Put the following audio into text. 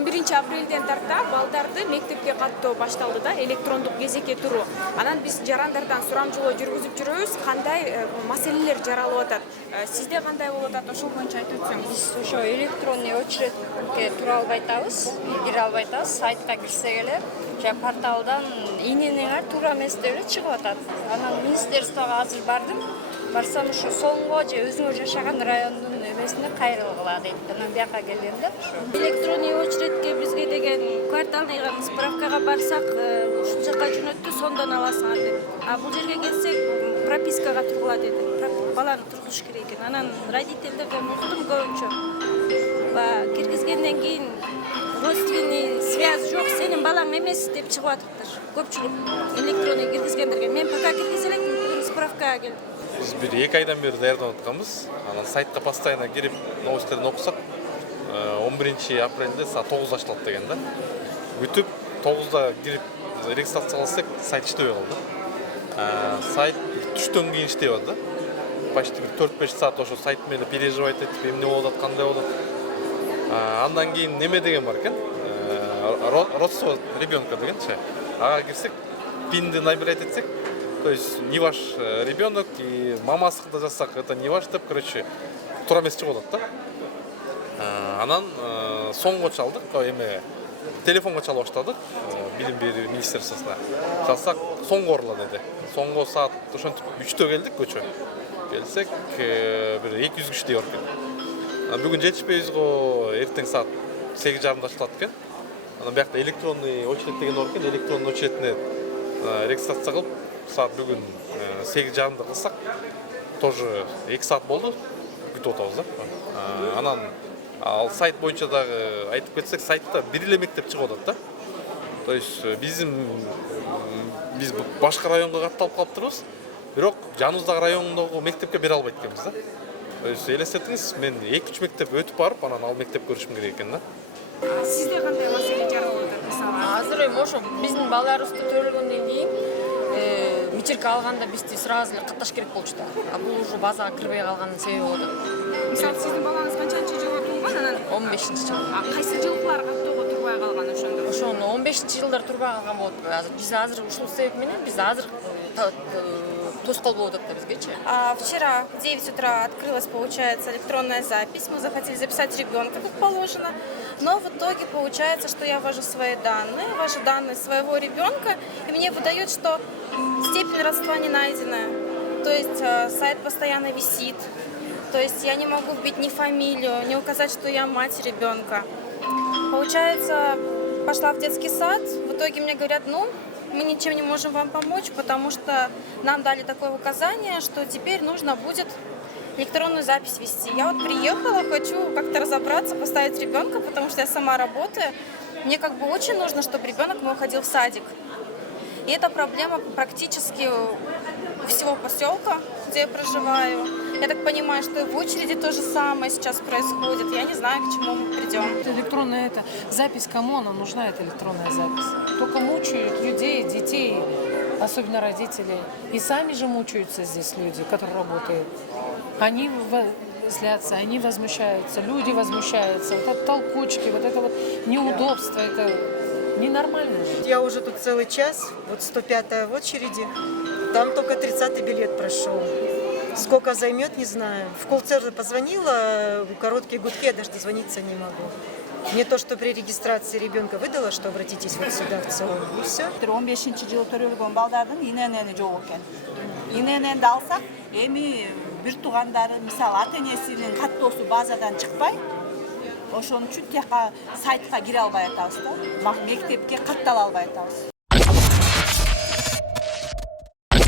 11 апрелден тарта балдарды мектепке каттоо башталды да, электрондук кезекке туруу. Анан биз жарандардан сурамжылоо жүргүзүп жүрөбүз, кандай маселелер жаралып атат. Сизде кандай болуп атат, ошол боюнча айтып өтсөңүз. Биз ошо электронный очередке тура албай атабыз, кире албай атабыз. Сайтка кирсек эле, порталдан иненеңер туура эместе эле чыгып атат. Анан министерствого азыр бардым. Барсам ошо соңго же өзүңөр жашаган райондун эмесине кайрылгыла дейт. Анан бияка келгенде ошо электронный очередке бизге деген квартальный справкага барсак, ушул жака жөнөттү, сондон аласыңар деп. А бул жерге келсек, пропискага тургула деди. Баланы тургузуш керек экен. Анан родительдерден уктум көбүнчө. Киргизгенден кийин родственный связь жок, сенин балаң эмес деп чыгып атыптыр. Көпчүлүк электронный киргизгендерге. Мен пока киргизе электим, справкага келдим. Biz bir 2 aydan beri daярданып атканбыз. Анан сайтка постоянно кирип, новостьтерин окусак, 11 апрелде саат 9 ачылат деген да. Бүтүп 9да кирип регистрация кылсак, сайт иштебей калды. Сайт түштөн кийин иштеп атат. Почти 4-5 саат ошо сайт менен переживать этип, эмне болуп атат, кандай болуп атат. Андан кийин неме деген бар экен? Родство ребенка дегенчи. Ага кирсек, пинди набирать этсек, то есть не ваш ребенок и мамасы да жазсак, это не ваш деп, короче, туура эмес чыгып атат да. Анан соңго чалдык, эме телефонго чала баштадык, билим берүү министерствосуна. Чалсак, соңго орла деди. Соңго саат ошентип 3тө келдик көчө. Келсек, бир 200 киши деп экен. Бүгүн жетишпейбиз го, эртең саат 8:30 ачылат экен. Анан биякта электронный очеред деген бар экен, электронный очередине регистрация кылып, саат бүгүн 8:30 кылсак, тоже 2 саат болду, күтүп атабыз да. Анан ал сайт боюнча дагы айтып кетсек, сайтта бир эле мектеп чыгып атат да. То есть биз башка районго катталып калыптырбыз, бирок жаныбыздагы райондогу мектепке бере албайт экенбиз да. То есть элестетиңиз, мен 2-3 мектеп өтүп барып, анан ал мектеп көрүшүм керек экен да. Сизде кандай маселе жаралып атат, мисалы? азыр эми ошо биздин балдарыбызды төрөлгөндөн кийин мичирке алганда бизди сразу эле катташ керек болчу да. А бул уже базага кирбей калганын себеби болуп атат. Мисалы, сиздин балаңыз канчанчы жылы туулган, анан 15-жыл. кайсы жылкылар каттоого турбай калган ошондо? Ошону 15-жылдар турбай калган болот. Биз азыр ушул себеп менен биз азыр тоскоол болуп атат да бизгечи. Вчера в 9 утра открылась, получается, электронная запись. Мы захотели записать ребенка, как положено. Но в итоге получается, что я ввожу свои данные своего ребенка, и мне выдают, что степень родства не найденная. То есть сайт постоянно висит. То есть я не могу вбить ни фамилию, ни указать, что я мать ребенка. Получается, пошла в детский сад. В итоге мне говорят, мы ничем не можем вам помочь, потому что нам дали такое указание, что теперь нужно будет электронную запись вести. Я вот приехала, хочу как-то разобраться, поставить ребенка, потому что я сама работаю. Мне как бы очень нужно, чтобы ребенок мой ходил в садик. И эта проблема практически у всего поселка, где я проживаю. Я так понимаю, что и в очереди то же самое сейчас происходит. Я не знаю, к чему мы придем. Электронная запись, кому она нужна, эта электронная запись? Только мучают людей, детей, особенно родителей. И сами же мучаются здесь люди, которые работают. Они злятся, они возмущаются, люди возмущаются. Вот это толкучки, вот это вот неудобство, это ненормально. Я уже тут целый час, вот 105-я в очереди, там только 30-й билет прошел. Сколько займет, не знаю. В колл-центр позвонила, короткие гудки, я даже дозвониться не могу. Мне то, что при регистрации ребенка выдало, что обратитесь вот сюда в ЦИОМ, и все. 15-жылы төрөлгөн балдардын иненени жок экен. Иненени алсак, эми бир туугандары, мисалы, ата-энесинин каттоосу базадан чыкпай, ошон үчүн тияка сайтка кире албай атабыз да. Мектепке каттала албай атабыз.